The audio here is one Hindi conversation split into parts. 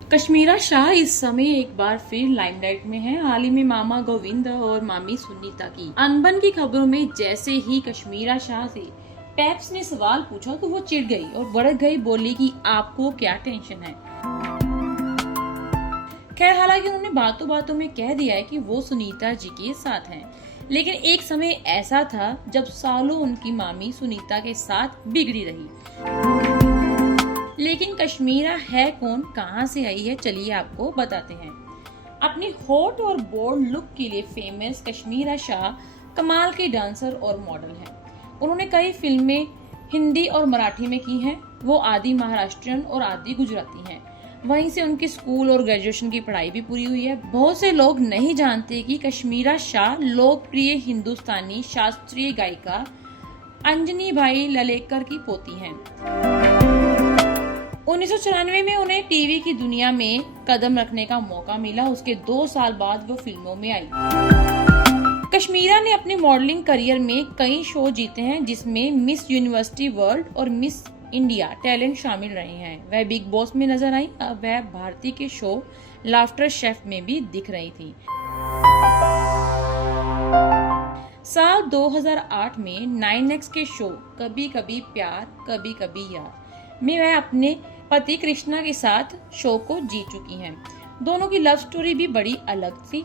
कश्मीरा शाह इस समय एक बार फिर लाइमलाइट में है। हाल ही में मामा गोविंद और मामी सुनीता की अनबन की खबरों में जैसे ही कश्मीरा शाह से पेप्स ने सवाल पूछा तो वो चिढ़ गई और भड़क गई, बोली कि आपको क्या टेंशन है। खैर, हालांकि उन्होंने बातों बातों में कह दिया है कि वो सुनीता जी के साथ हैं, लेकिन एक समय ऐसा था जब सालों उनकी मामी सुनीता के साथ बिगड़ी रही। लेकिन कश्मीरा है कौन, कहां से आई है, चलिए आपको बताते हैं। अपनी हॉट और बोल्ड लुक के लिए फेमस कश्मीरा शाह कमाल के डांसर और मॉडल हैं। उन्होंने कई फिल्में हिंदी और मराठी में की हैं। वो आधी महाराष्ट्रियन और आधी गुजराती हैं। वहीं से उनकी स्कूल और ग्रेजुएशन की पढ़ाई भी पूरी हुई है। बहुत से लोग नहीं जानते कि कश्मीरा शाह लोकप्रिय हिंदुस्तानी शास्त्रीय गायिका अंजनी भाई ललेकर की पोती हैं। 1994 में उन्हें टीवी की दुनिया में कदम रखने का मौका मिला। उसके 2 साल बाद वो फिल्मों में आई। कश्मीरा ने अपने मॉडलिंग करियर में कई शो जीते हैं, जिसमें मिस यूनिवर्सिटी वर्ल्ड और मिस इंडिया टैलेंट शामिल रहे हैं। वह बिग बॉस में नजर आई। अब वह भारती के शो लाफ्टर शेफ में भी दिख रही थी। साल 2008 में 9X के शो कभी कभी प्यार कभी कभी यार में वह अपने पति कृष्णा के साथ शो को जीत चुकी हैं। दोनों की लव स्टोरी भी बड़ी अलग थी।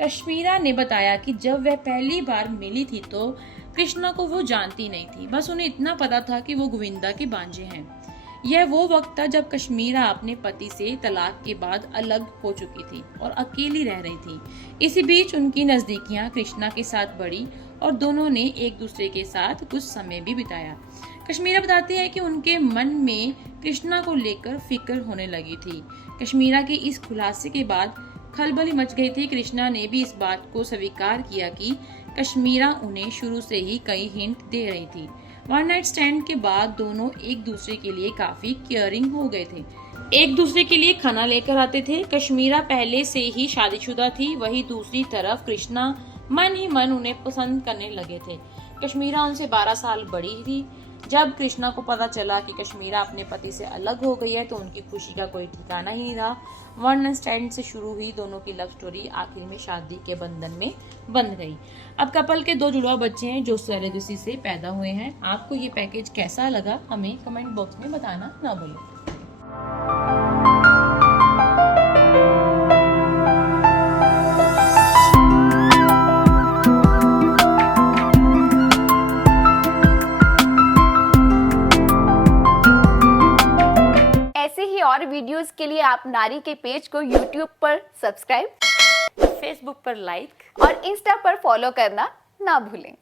कश्मीरा ने बताया कि जब वह पहली बार मिली थी तो कृष्णा को वो जानती नहीं थी, बस उन्हें इतना पता था कि वो गोविंदा के भांजे हैं। यह वो वक्त था जब कश्मीरा अपने पति से तलाक के बाद अलग हो चुकी थी और अकेली रह रही थी। इसी बीच उनकी नजदीकियां कृष्णा के साथ बढ़ी और दोनों ने एक दूसरे के साथ कुछ समय भी बिताया। कश्मीरा बताती है कि उनके मन में कृष्णा को लेकर फिक्र होने लगी थी। कश्मीरा के इस खुलासे के बाद खलबली मच गई थी। कृष्णा ने भी इस बात को स्वीकार किया कि कश्मीरा उन्हें शुरू से ही कई हिंट दे रही थी। वन नाइट स्टैंड के बाद दोनों एक दूसरे के लिए काफी केयरिंग हो गए थे। एक दूसरे के लिए खाना लेकर आते थे। कश्मीरा पहले से ही शादीशुदा थी, वही दूसरी तरफ कृष्णा मन ही मन उन्हें पसंद करने लगे थे। कश्मीरा उनसे 12 साल बड़ी थी। जब कृष्णा को पता चला कि कश्मीरा अपने पति से अलग हो गई है तो उनकी खुशी का कोई ठिकाना ही नहीं रहा। वन नाइट स्टैंड से शुरू हुई दोनों की लव स्टोरी आखिर में शादी के बंधन में बंध गई। अब कपल के 2 जुड़वा बच्चे हैं जो सेलिब्रिटी से पैदा हुए हैं। आपको ये पैकेज कैसा लगा हमें कमेंट बॉक्स में बताना ना भूलें। ऐसे ही और वीडियोस के लिए आप नारी के पेज को YouTube पर सब्सक्राइब, फेसबुक पर लाइक और इंस्टा पर फॉलो करना ना भूलें।